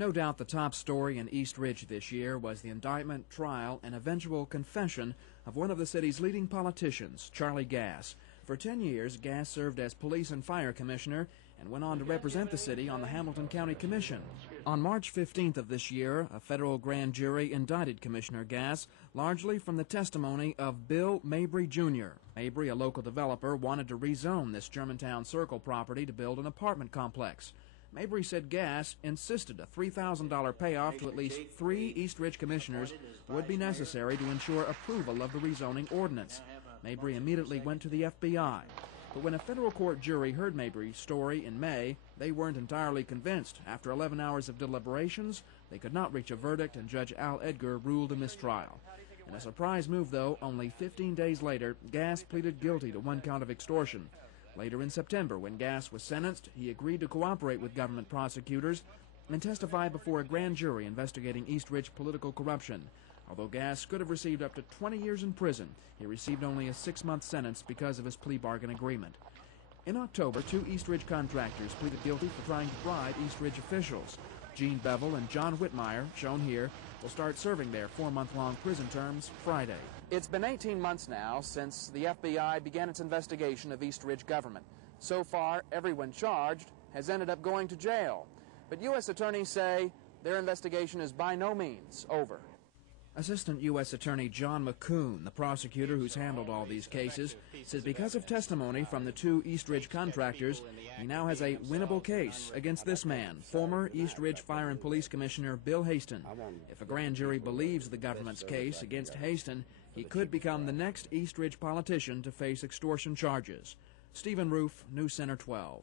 No doubt the top story in East Ridge this year was the indictment, trial, and eventual confession of one of the city's leading politicians, Charlie Gass. For 10 years, Gass served as police and fire commissioner and went on to represent the city on the Hamilton County Commission. On March 15th of this year, a federal grand jury indicted Commissioner Gass, largely from the testimony of Bill Mabry, Jr. Mabry, a local developer, wanted to rezone this Germantown Circle property to build an apartment complex. Mabry said Gass insisted a $3,000 payoff to at least 3 East Ridge commissioners would be necessary to ensure approval of the rezoning ordinance. Mabry immediately went to the FBI. But when a federal court jury heard Mabry's story in May, they weren't entirely convinced. After 11 hours of deliberations, they could not reach a verdict, and Judge Al Edgar ruled a mistrial. In a surprise move, though, only 15 days later, Gass pleaded guilty to 1 count of extortion. Later in September, when Gass was sentenced, he agreed to cooperate with government prosecutors and testify before a grand jury investigating East Ridge political corruption. Although Gass could have received up to 20 years in prison, he received only a 6-month sentence because of his plea bargain agreement. In October, 2 East Ridge contractors pleaded guilty for trying to bribe East Ridge officials. Gene Bevel and John Whitmire, shown here, will start serving their 4-month-long prison terms Friday. It's been 18 months now since the FBI began its investigation of East Ridge government. So far, everyone charged has ended up going to jail. But U.S. attorneys say their investigation is by no means over. Assistant U.S. Attorney John McCoon, the prosecutor who's handled all these cases, says because of testimony from the 2 East Ridge contractors, he now has a winnable case against this man, former East Ridge Fire and Police Commissioner Bill Haisten. If a grand jury believes the government's case against Haisten, he could become the next East Ridge politician to face extortion charges. Stephen Roof, News Center 12.